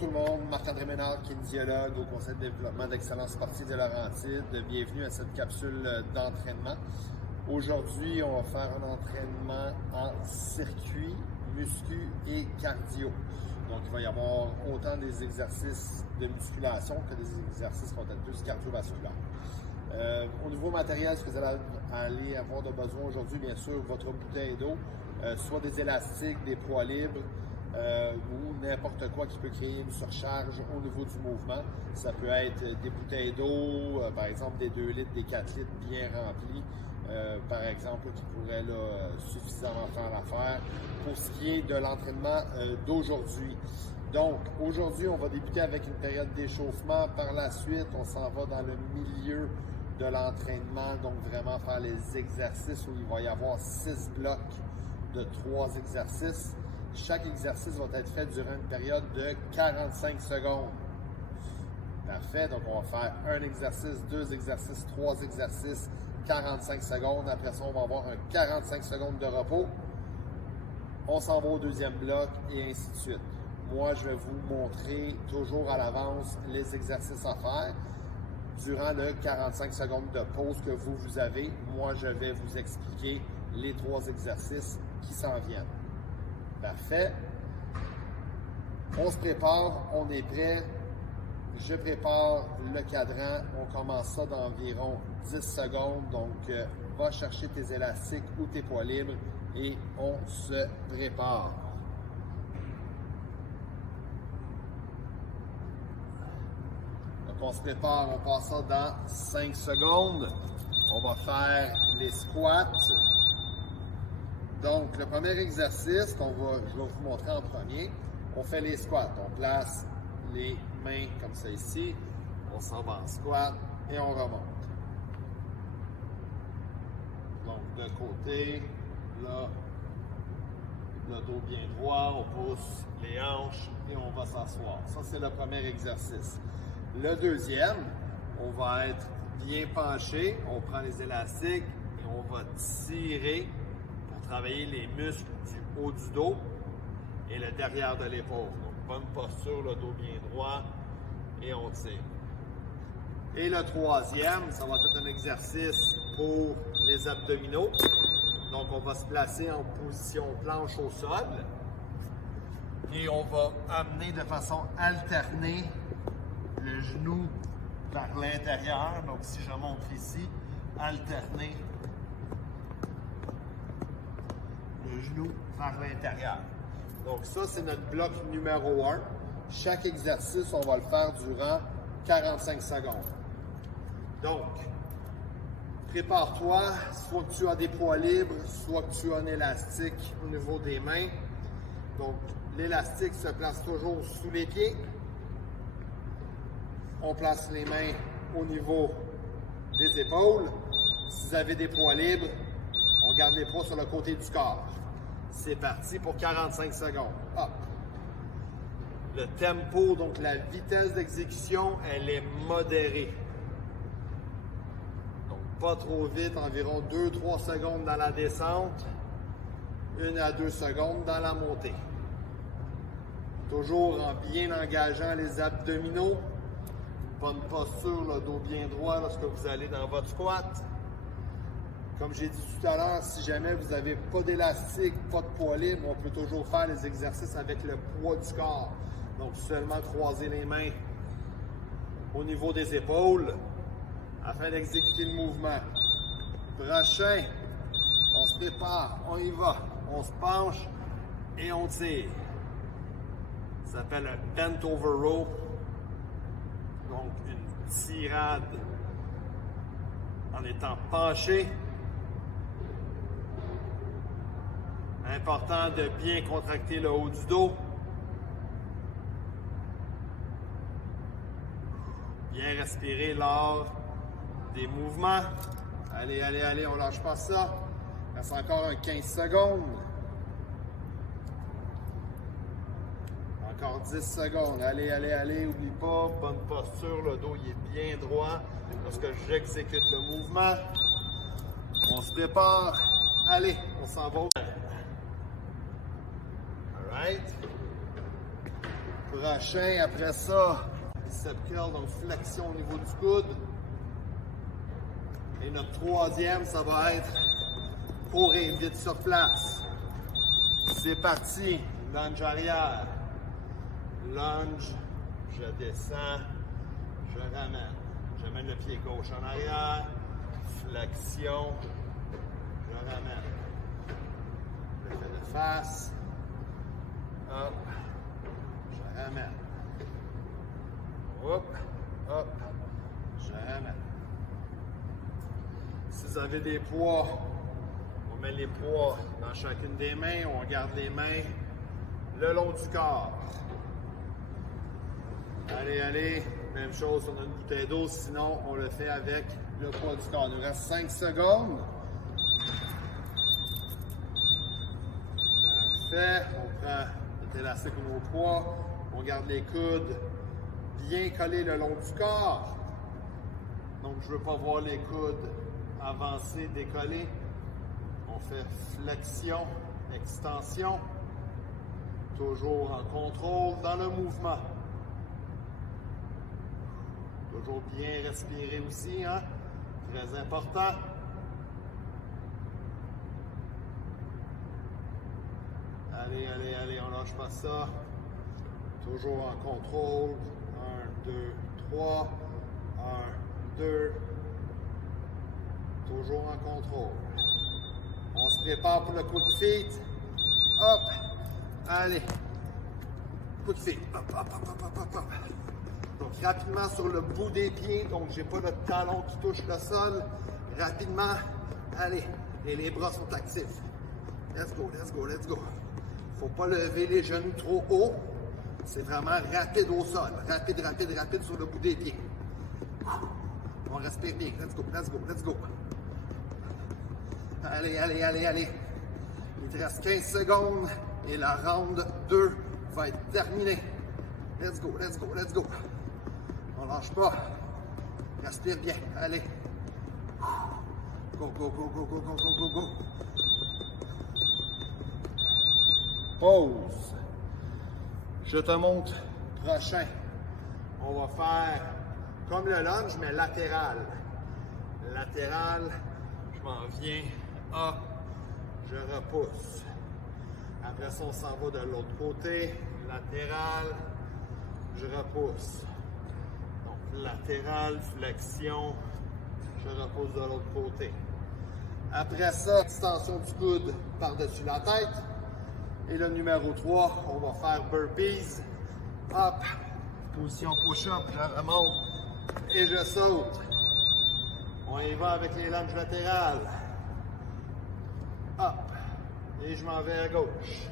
tout le monde, Marc-André Ménard, kinésiologue au Conseil de développement d'excellence sportive de Laurentides. Bienvenue à cette capsule d'entraînement. Aujourd'hui, on va faire un entraînement en circuit, muscu et cardio. Donc, il va y avoir autant des exercices de musculation que des exercices qu'on appelle plus cardiovasculaires. Au niveau matériel, ce que vous allez avoir de besoin aujourd'hui, bien sûr, votre bouteille d'eau, soit des élastiques, des poids libres, ou n'importe quoi qui peut créer une surcharge au niveau du mouvement. Ça peut être des bouteilles d'eau, par exemple des 2 litres, des 4 litres bien remplis, par exemple, qui pourraient suffisamment faire l'affaire pour ce qui est de l'entraînement d'aujourd'hui. Donc, aujourd'hui, on va débuter avec une période d'échauffement. Par la suite, on s'en va dans le milieu de l'entraînement, donc vraiment faire les exercices où il va y avoir 6 blocs de 3 exercices. Chaque exercice va être fait durant une période de 45 secondes. Parfait, donc on va faire un exercice, 2 exercices, 3 exercices, 45 secondes. Après ça, on va avoir un 45 secondes de repos. On s'en va au deuxième bloc et ainsi de suite. Moi, je vais vous montrer toujours à l'avance les exercices à faire. Durant le 45 secondes de pause que vous avez, moi, je vais vous expliquer les 3 exercices qui s'en viennent. Parfait. On se prépare, on est prêt. Je prépare le cadran. On commence ça dans environ 10 secondes. Donc, va chercher tes élastiques ou tes poids libres et on se prépare. Donc, on se prépare, on passe ça dans 5 secondes. On va faire les squats. Donc, le premier exercice je vais vous montrer en premier, on fait les squats. On place les mains comme ça ici, on s'en va en squat et on remonte. Donc, de côté, là, le dos bien droit, on pousse les hanches et on va s'asseoir. Ça, c'est le premier exercice. Le deuxième, on va être bien penché, on prend les élastiques et on va tirer pour travailler les muscles du haut du dos et le derrière de l'épaule. Donc, bonne posture, le dos bien droit et on tire. Et le troisième, ça va être un exercice pour les abdominaux. Donc, on va se placer en position planche au sol et on va amener de façon alternée le genou vers l'intérieur. Donc, si je montre ici, alterner le genou vers l'intérieur. Donc, ça, c'est notre bloc numéro 1. Chaque exercice, on va le faire durant 45 secondes. Donc, prépare-toi, soit que tu as des poids libres, soit que tu as un élastique au niveau des mains. Donc, l'élastique se place toujours sous les pieds. On place les mains au niveau des épaules. Si vous avez des poids libres, on garde les poids sur le côté du corps. C'est parti pour 45 secondes. Hop. Le tempo, donc la vitesse d'exécution, elle est modérée. Donc, pas trop vite, environ 2-3 secondes dans la descente, 1 à 2 secondes dans la montée. Toujours en bien engageant les abdominaux. Bonne posture, le dos bien droit lorsque vous allez dans votre squat. Comme j'ai dit tout à l'heure, si jamais vous n'avez pas d'élastique, pas de poids libre, on peut toujours faire les exercices avec le poids du corps. Donc, seulement croiser les mains au niveau des épaules afin d'exécuter le mouvement. Prochain, on se prépare, on y va. On se penche et on tire. Ça s'appelle un bent over row. Donc, une tirade en étant penché. Important de bien contracter le haut du dos. Bien respirer lors des mouvements. Allez, allez, allez, on lâche pas ça. Il reste encore un 15 secondes. Encore 10 secondes. Allez, allez, allez, oublie pas. Bonne posture, le dos il est bien droit. Lorsque j'exécute le mouvement, on se prépare. Allez, on s'en va. All right. Prochain, après ça, bicep curl, donc flexion au niveau du coude. Et notre troisième, ça va être courir vite sur place. C'est parti. Lunge arrière. Lunge. Je descends. Je ramène. J'amène le pied gauche en arrière. Flexion. Je ramène. Je fais de face. Hop. Je ramène. Hop. Hop. Je ramène. Si vous avez des poids, on met les poids dans chacune des mains. On garde les mains le long du corps. Allez, allez. Même chose, on a une bouteille d'eau. Sinon, on le fait avec le poids du corps. Il nous reste 5 secondes. Parfait. On prend notre élastique ou nos poids. On garde les coudes bien collés le long du corps. Donc, je ne veux pas voir les coudes avancer, décoller. On fait flexion, extension. Toujours en contrôle dans le mouvement. Toujours bien respirer aussi, hein? Très important. Allez, allez, allez, on lâche pas ça. Toujours en contrôle. 1, 2, 3. 1, 2. Toujours en contrôle. On se prépare pour le quick feet. Hop. Allez. Quick feet. Hop, hop, hop, hop, hop, hop, hop. Donc, rapidement sur le bout des pieds. Donc, j'ai pas le talon qui touche le sol. Rapidement. Allez. Et les bras sont actifs. Let's go, let's go, let's go. Faut pas lever les genoux trop haut. C'est vraiment rapide au sol. Rapide, rapide, rapide sur le bout des pieds. On respire bien. Let's go, let's go, let's go. Allez, allez, allez, allez. Il te reste 15 secondes et la round 2 va être terminée. Let's go, let's go, let's go. On lâche pas. Respire bien. Allez. Go, go, go, go, go, go, go, go, go. Pause. Je te montre. Prochain. On va faire comme le lunge, mais latéral. Latéral. Je m'en viens. Hop. Je repousse. Après ça, on s'en va de l'autre côté. Latéral. Je repousse. Donc, latéral, flexion. Je repousse de l'autre côté. Après ça, extension du coude par-dessus la tête. Et le numéro 3, on va faire burpees. Hop. Position push-up. Je remonte. Et je saute. On y va avec les lunges latérales. Hop. Et je m'en vais à gauche.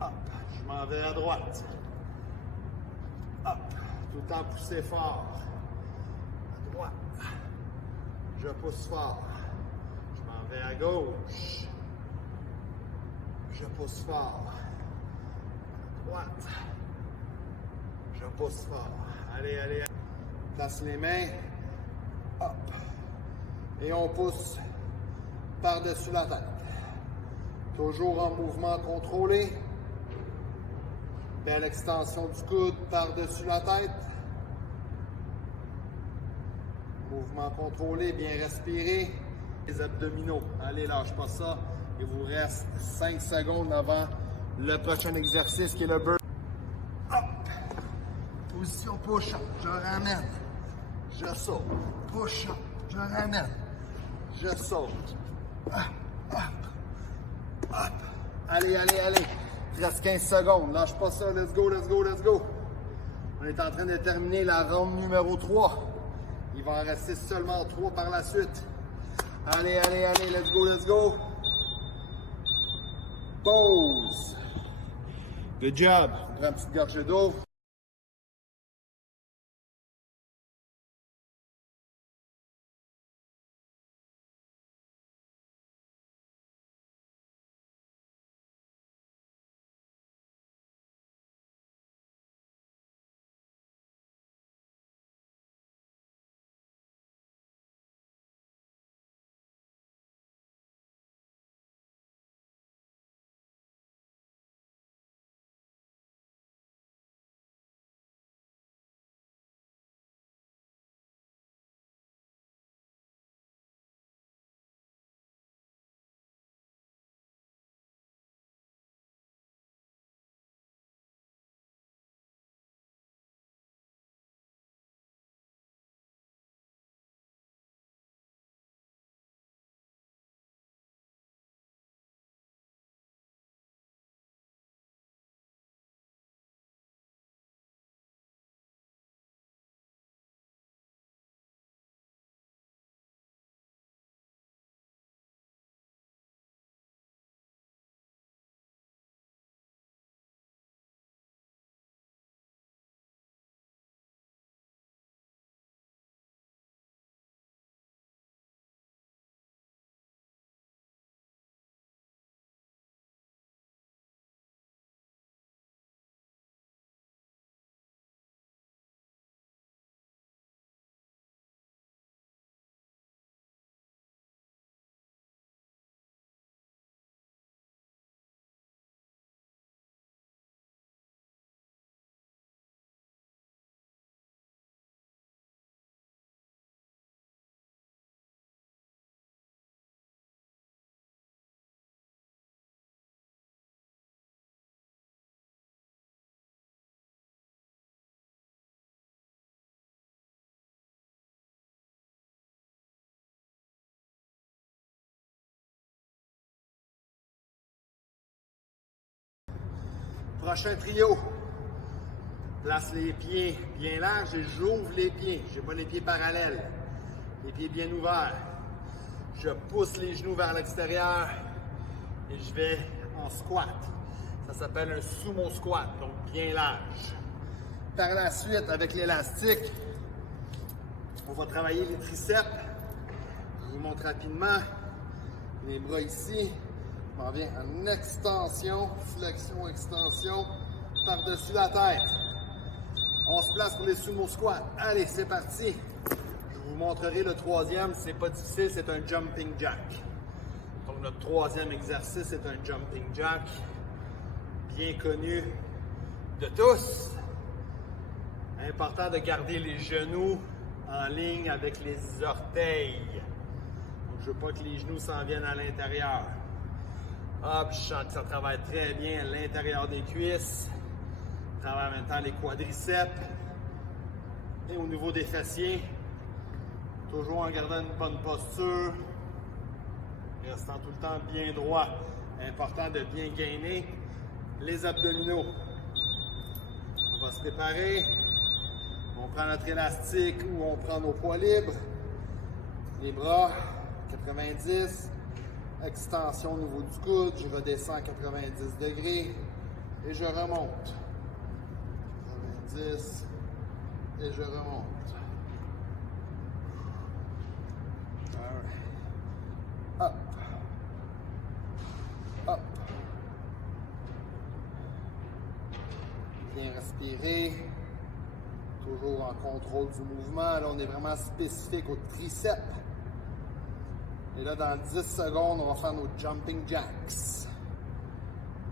Hop. Je m'en vais à droite. Hop. Tout le temps pousser fort. À droite. Je pousse fort. Je m'en vais à gauche. Je pousse fort. À droite. Je pousse fort. Allez, allez. Place les mains. Hop. Et on pousse par-dessus la tête. Toujours en mouvement contrôlé. Belle extension du coude par-dessus la tête. Mouvement contrôlé, bien respiré. Les abdominaux. Allez, lâche pas ça. Il vous reste 5 secondes avant le prochain exercice qui est le burpee. Hop. Position push-up. Je ramène. Je saute. Push-up. Je ramène. Je saute. Hop. Hop. Hop. Allez, allez, allez. Il reste 15 secondes. Lâche pas ça. Let's go, let's go, let's go. On est en train de terminer la ronde numéro 3. Il va en rester seulement 3 par la suite. Allez, allez, allez. Let's go, let's go. Pause. Good job. On prend une petite gorgée d'eau. Prochain trio. Place les pieds bien larges et j'ouvre les pieds. Je n'ai pas les pieds parallèles. Les pieds bien ouverts. Je pousse les genoux vers l'extérieur et je vais en squat. Ça s'appelle un sumo squat, donc bien large. Par la suite, avec l'élastique, on va travailler les triceps. Je vous montre rapidement. Les bras ici. Je m'en viens en extension, flexion, extension, par-dessus la tête. On se place pour les sumo squats. Allez, c'est parti. Je vous montrerai le troisième. C'est pas difficile, c'est un jumping jack. Donc, notre troisième exercice, c'est un jumping jack. Bien connu de tous. Important de garder les genoux en ligne avec les orteils. Donc, je veux pas que les genoux s'en viennent à l'intérieur. Hop, je sens que ça travaille très bien à l'intérieur des cuisses. Je travaille en même temps les quadriceps. Et au niveau des fessiers, toujours en gardant une bonne posture. Restant tout le temps bien droit. Important de bien gainer les abdominaux. On va se préparer. On prend notre élastique ou on prend nos poids libres. Les bras, 90. Extension au niveau du coude. Je redescends à 90 degrés. Et je remonte. 90. Et je remonte. Hop. Hop. Bien respirer. Toujours en contrôle du mouvement. Là, on est vraiment spécifique au triceps. Et là, dans 10 secondes, on va faire nos jumping jacks.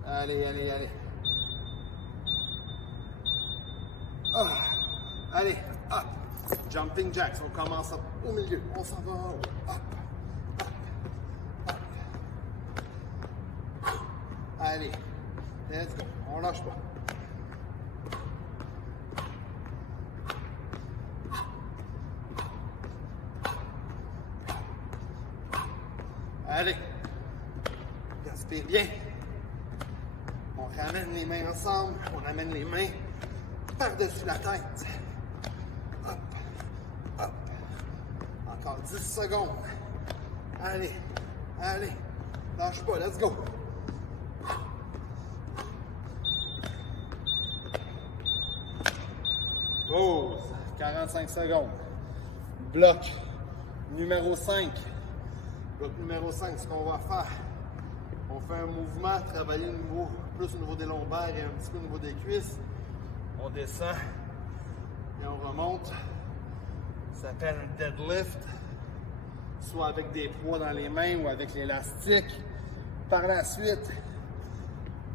Allez, allez, allez. Oh. Allez, hop. Jumping jacks. On commence au milieu. On s'en va en haut. Hop. Allez, let's go. On lâche pas. Allez, respire bien. On ramène les mains ensemble. On amène les mains par-dessus la tête. Hop, hop. Encore 10 secondes. Allez, allez. Lâche pas, let's go. Pause, 45 secondes. Bloc numéro 5. Bloc numéro 5, ce qu'on va faire, on fait un mouvement, travailler plus au niveau des lombaires et un petit peu au niveau des cuisses. On descend et on remonte. Ça s'appelle un deadlift, soit avec des poids dans les mains ou avec l'élastique. Par la suite,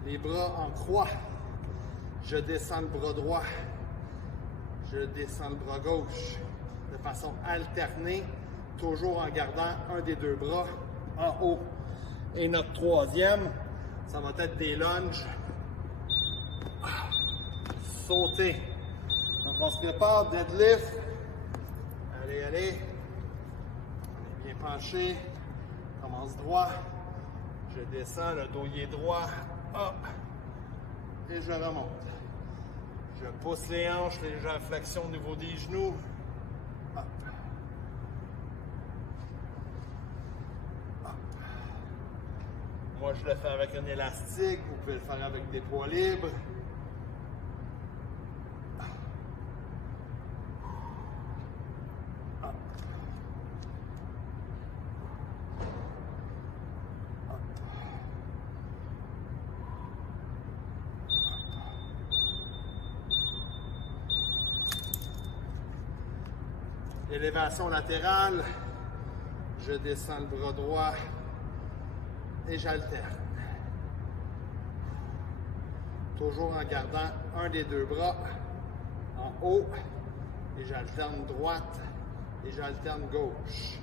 les bras en croix. Je descends le bras droit. Je descends le bras gauche de façon alternée, toujours en gardant un des deux bras en haut. Et notre troisième, ça va être des lunges. Sauter. Donc on se prépare, deadlift. Allez, allez. On est bien penché. Commence droit. Je descends, le dos est droit. Hop. Et je remonte. Je pousse les hanches, légère flexion au niveau des genoux. Hop. Hop. Moi, je le fais avec un élastique. Vous pouvez le faire avec des poids libres. Hop. Élévation latérale, je descends le bras droit et j'alterne. Toujours en gardant un des deux bras en haut et j'alterne droite et j'alterne gauche.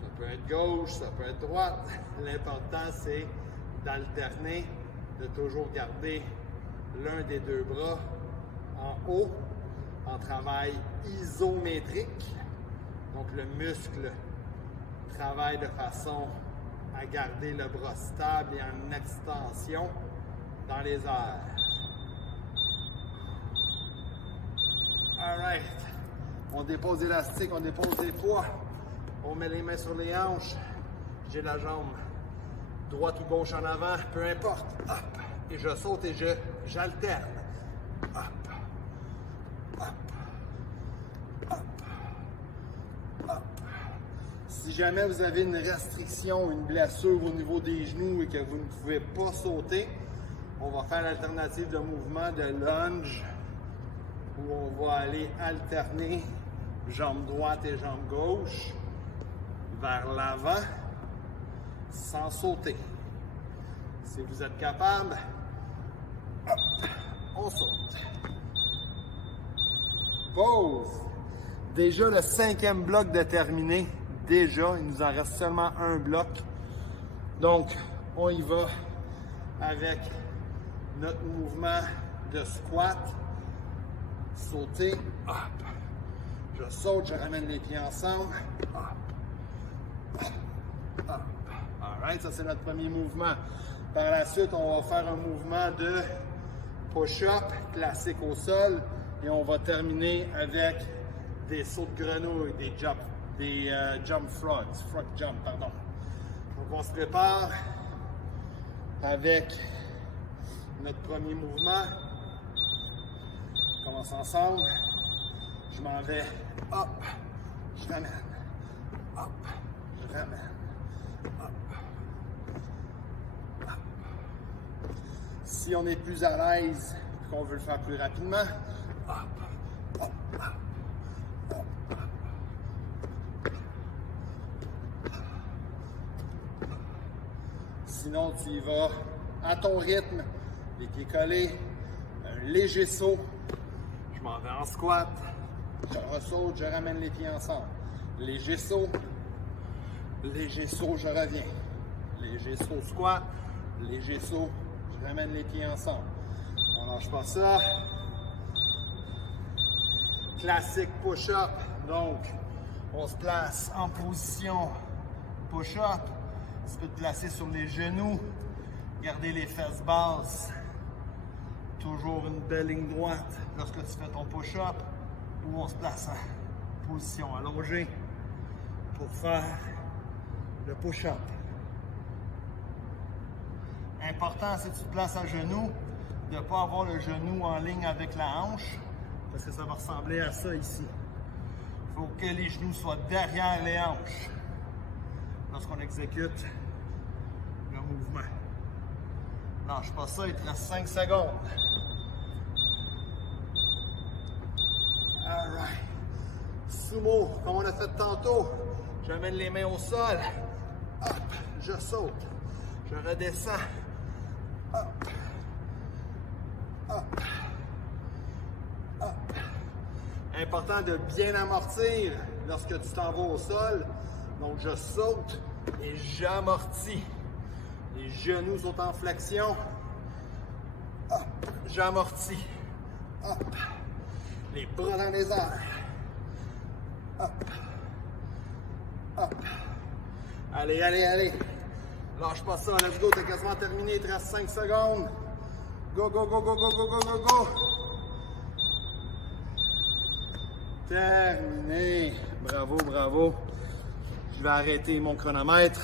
Ça peut être gauche, ça peut être droite. L'important c'est d'alterner, de toujours garder l'un des deux bras en haut en travail isométrique. Donc le muscle travaille de façon à garder le bras stable et en extension dans les airs. Alright. On dépose l'élastique, on dépose les poids. On met les mains sur les hanches. J'ai la jambe droite ou gauche en avant, peu importe. Hop. Et je saute et j'alterne. Hop. Hop. Hop. Hop. Si jamais vous avez une restriction, une blessure au niveau des genoux et que vous ne pouvez pas sauter, on va faire l'alternative de mouvement de lunge où on va aller alterner jambe droite et jambe gauche vers l'avant sans sauter. Si vous êtes capable, hop, on saute. Pause. Déjà le 5e bloc de terminé. Déjà, il nous en reste seulement un bloc. Donc, on y va avec notre mouvement de squat. Sauter, hop. Je saute, je ramène les pieds ensemble. Hop. Hop. Hop. Alright, ça c'est notre premier mouvement. Par la suite, on va faire un mouvement de push-up classique au sol et on va terminer avec des sauts de grenouille, des jump frog jump, pardon. Donc on se prépare avec notre premier mouvement. On commence ensemble. Je m'en vais, hop, je ramène, hop, je ramène, hop, hop. Si on est plus à l'aise et qu'on veut le faire plus rapidement, hop, hop, hop, hop, hop. Sinon, tu y vas à ton rythme, les pieds collés, un léger saut. Je m'en vais en squat, je ressaute, je ramène les pieds ensemble. Léger saut, je reviens. Léger saut, squat, léger saut, je ramène les pieds ensemble. On lâche pas ça. Classique push-up. Donc, on se place en position push-up. Tu peux te placer sur les genoux, garder les fesses basses. Toujours une belle ligne droite lorsque tu fais ton push-up, ou on se place en position allongée pour faire le push-up. Important, si tu te places à genoux, de ne pas avoir le genou en ligne avec la hanche, parce que ça va ressembler à ça ici. Il faut que les genoux soient derrière les hanches lorsqu'on exécute le mouvement. Lâche pas ça, il te reste 5 secondes. Alright. Sumo, comme on a fait tantôt, j'amène les mains au sol. Hop, je saute. Je redescends. Hop. Hop. Hop. Important de bien amortir lorsque tu t'en vas au sol. Donc je saute et j'amortis. Les genoux sont en flexion. Hop, j'amortis. Hop. Les bras dans les airs. Hop. Hop. Allez, allez, allez. Lâche pas ça, let's go, t'as quasiment terminé, il te reste 5 secondes. Go, go, go, go, go, go, go, go, go. Terminé. Bravo, bravo. Je vais arrêter mon chronomètre.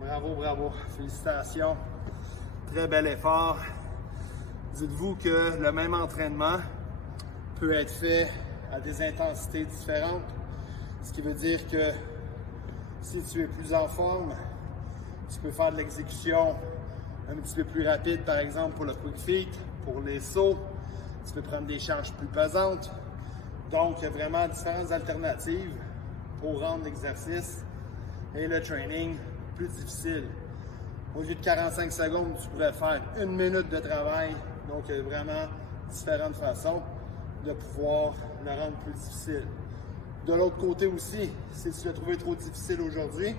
Bravo, bravo. Félicitations. Très bel effort. Dites-vous que le même entraînement peut être fait à des intensités différentes. Ce qui veut dire que si tu es plus en forme, tu peux faire de l'exécution un petit peu plus rapide, par exemple pour le quick feet, pour les sauts. Tu peux prendre des charges plus pesantes. Donc, il y a vraiment différentes alternatives pour rendre l'exercice et le training plus difficile. Au lieu de 45 secondes, tu pourrais faire 1 minute de travail. Donc, il y a vraiment différentes façons de pouvoir le rendre plus difficile. De l'autre côté aussi, si tu l'as trouvé trop difficile aujourd'hui,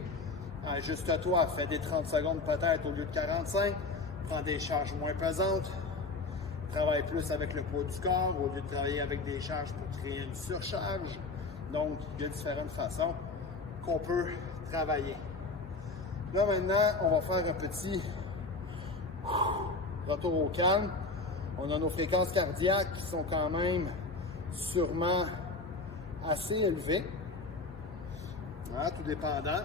ajuste-toi, fais des 30 secondes peut-être au lieu de 45, prends des charges moins pesantes, travaille plus avec le poids du corps au lieu de travailler avec des charges pour créer une surcharge. Donc, il y a différentes façons qu'on peut travailler. Là maintenant, on va faire un petit retour au calme. On a nos fréquences cardiaques qui sont quand même sûrement assez élevées. Voilà, tout dépendant.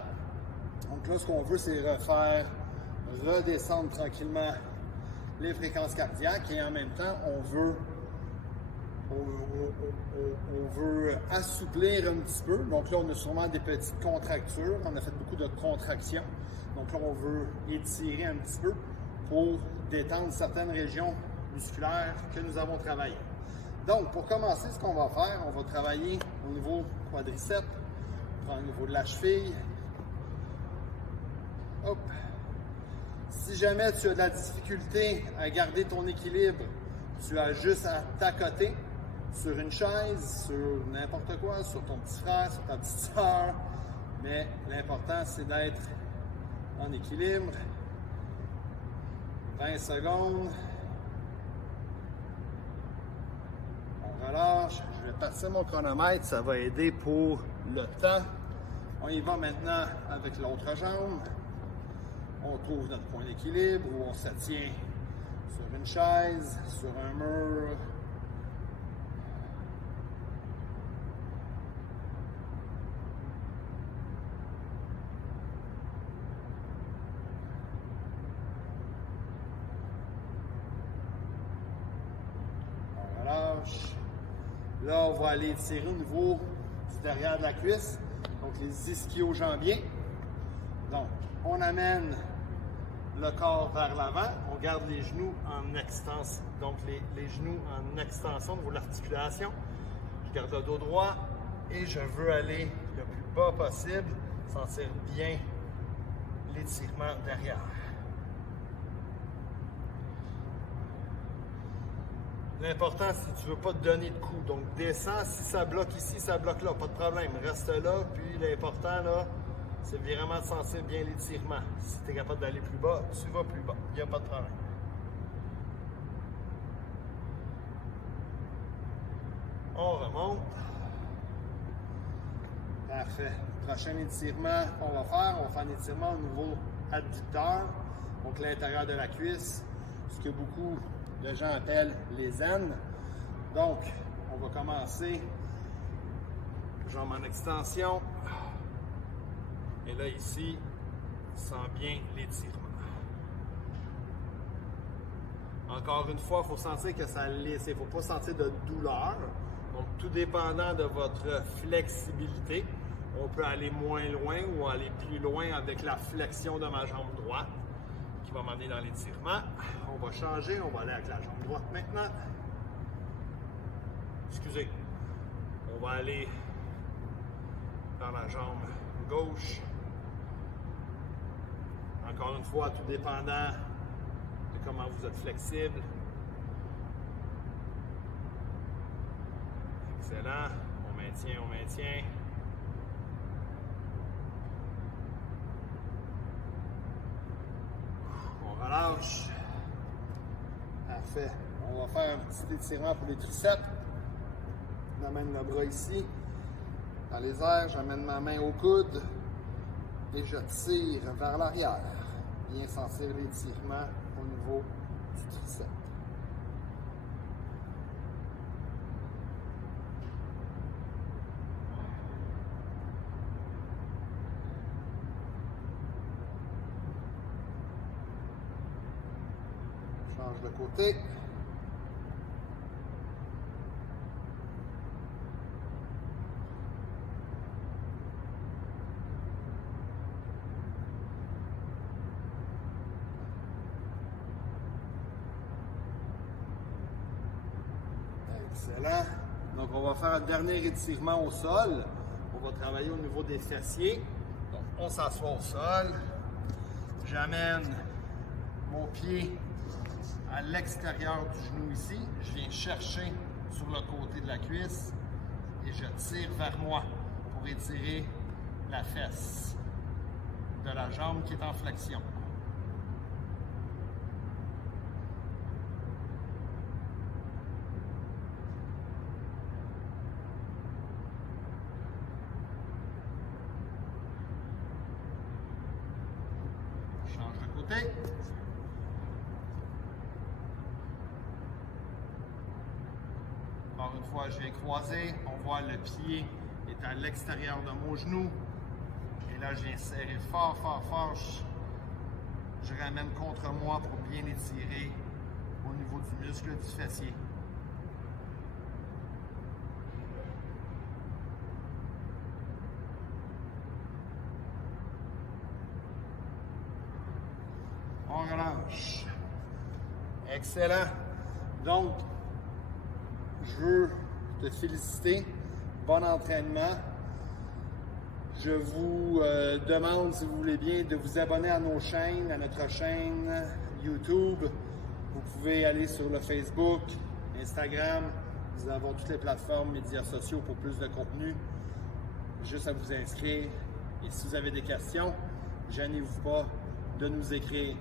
Donc là, ce qu'on veut, c'est redescendre tranquillement les fréquences cardiaques et en même temps, on veut assouplir un petit peu. Donc là, on a sûrement des petites contractures. On a fait beaucoup de contractions. Donc là, on veut étirer un petit peu pour détendre certaines régions musculaires que nous avons travaillées. Donc, pour commencer, ce qu'on va faire, on va travailler au niveau quadriceps, au niveau de la cheville. Hop. Si jamais tu as de la difficulté à garder ton équilibre, tu as juste à t'accoter sur une chaise, sur n'importe quoi, sur ton petit frère, sur ta petite soeur. Mais l'important, c'est d'être en équilibre. 20 secondes. On relâche. Je vais passer mon chronomètre, ça va aider pour le temps. On y va maintenant avec l'autre jambe. On trouve notre point d'équilibre où on se tient sur une chaise, sur un mur. On relâche. Là, on va aller tirer au niveau du derrière de la cuisse, donc les ischio-jambiers. Donc, on amène le corps vers l'avant, on garde les genoux en extension, donc les genoux en extension au niveau de l'articulation. Je garde le dos droit et je veux aller le plus bas possible, sentir bien l'étirement derrière. L'important, c'est que tu ne veux pas te donner de coups. Donc, descends. Si ça bloque ici, ça bloque là. Pas de problème. Reste là. Puis, l'important, là, c'est vraiment de sentir bien l'étirement. Si tu es capable d'aller plus bas, tu vas plus bas. Il n'y a pas de problème. On remonte. Parfait. Prochain étirement qu'on va faire un étirement au niveau adducteur, donc l'intérieur de la cuisse, ce que beaucoup de gens appellent les aines. Donc, on va commencer, jambes en extension. Et là, ici, on sent bien l'étirement. Encore une fois, il faut sentir que ça lisse. Il ne faut pas sentir de douleur. Donc, tout dépendant de votre flexibilité, on peut aller moins loin ou aller plus loin avec la flexion de ma jambe droite qui va m'amener dans l'étirement. On va changer, on va aller avec la jambe droite maintenant. Excusez. On va aller dans la jambe gauche. Encore une fois, tout dépendant de comment vous êtes flexible. Excellent. On maintient, on maintient. On relâche. Parfait. On va faire un petit étirement pour les triceps. J'amène le bras ici. Dans les airs, j'amène ma main au coude et je tire vers l'arrière. Bien sentir l'étirement au niveau du triceps. Change de côté. Excellent. Donc, on va faire un dernier étirement au sol. On va travailler au niveau des fessiers. Donc, on s'assoit au sol. J'amène mon pied à l'extérieur du genou ici. Je viens chercher sur le côté de la cuisse et je tire vers moi pour étirer la fesse de la jambe qui est en flexion. Change de côté. une fois, je viens croiser. On voit le pied est à l'extérieur de mon genou. Et là, je viens serrer fort, fort, fort. Je ramène contre moi pour bien étirer au niveau du muscle du fessier. On relâche. Excellent. Donc, je veux te féliciter. Bon entraînement. Je vous demande, si vous voulez bien, de vous abonner à nos chaînes, à notre chaîne YouTube. Vous pouvez aller sur le Facebook, Instagram. Nous avons toutes les plateformes, médias sociaux pour plus de contenu. Juste à vous inscrire. Et si vous avez des questions, gênez-vous pas de nous écrire.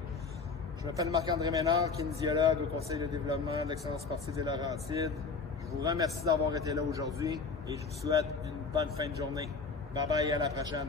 Je m'appelle Marc-André Ménard, kinésiologue au Conseil de développement de l'excellence sportive des Laurentides. Je vous remercie d'avoir été là aujourd'hui et je vous souhaite une bonne fin de journée. Bye bye et à la prochaine.